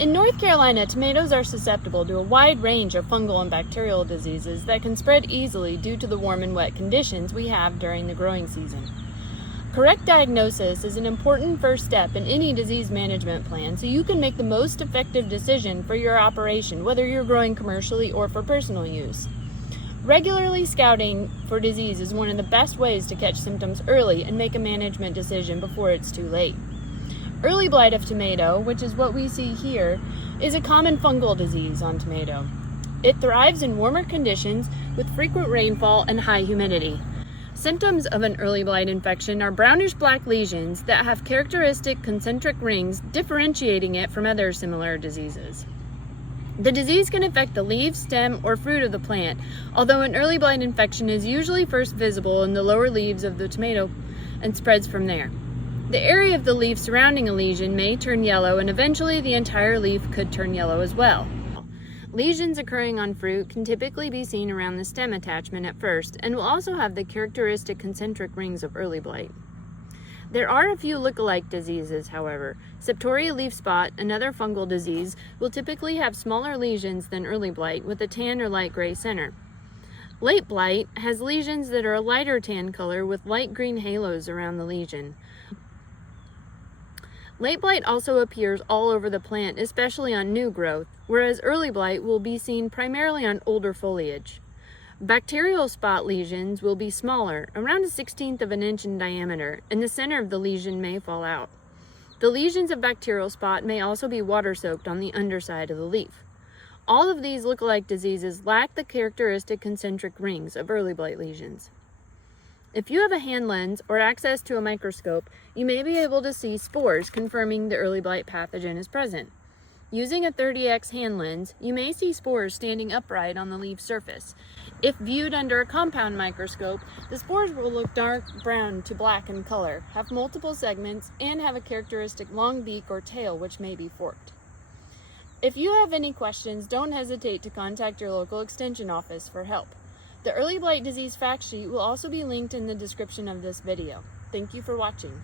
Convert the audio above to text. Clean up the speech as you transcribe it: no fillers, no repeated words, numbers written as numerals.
In North Carolina, tomatoes are susceptible to a wide range of fungal and bacterial diseases that can spread easily due to the warm and wet conditions we have during the growing season. Correct diagnosis is an important first step in any disease management plan so you can make the most effective decision for your operation, whether you're growing commercially or for personal use. Regularly scouting for disease is one of the best ways to catch symptoms early and make a management decision before it's too late. Early blight of tomato, which is what we see here, is a common fungal disease on tomato. It thrives in warmer conditions with frequent rainfall and high humidity. Symptoms of an early blight infection are brownish black lesions that have characteristic concentric rings differentiating it from other similar diseases. The disease can affect the leaves, stem, or fruit of the plant, although an early blight infection is usually first visible in the lower leaves of the tomato and spreads from there. The area of the leaf surrounding a lesion may turn yellow, and eventually the entire leaf could turn yellow as well. Lesions occurring on fruit can typically be seen around the stem attachment at first and will also have the characteristic concentric rings of early blight. There are a few look-alike diseases, however. Septoria leaf spot, another fungal disease, will typically have smaller lesions than early blight with a tan or light gray center. Late blight has lesions that are a lighter tan color with light green halos around the lesion. Late blight also appears all over the plant, especially on new growth, whereas early blight will be seen primarily on older foliage. Bacterial spot lesions will be smaller, around 1/16 of an inch in diameter, and the center of the lesion may fall out. The lesions of bacterial spot may also be water-soaked on the underside of the leaf. All of these look-alike diseases lack the characteristic concentric rings of early blight lesions. If you have a hand lens or access to a microscope, you may be able to see spores confirming the early blight pathogen is present. Using a 30x hand lens, you may see spores standing upright on the leaf surface. If viewed under a compound microscope, the spores will look dark brown to black in color, have multiple segments, and have a characteristic long beak or tail which may be forked. If you have any questions, don't hesitate to contact your local extension office for help. The early blight disease fact sheet will also be linked in the description of this video. Thank you for watching.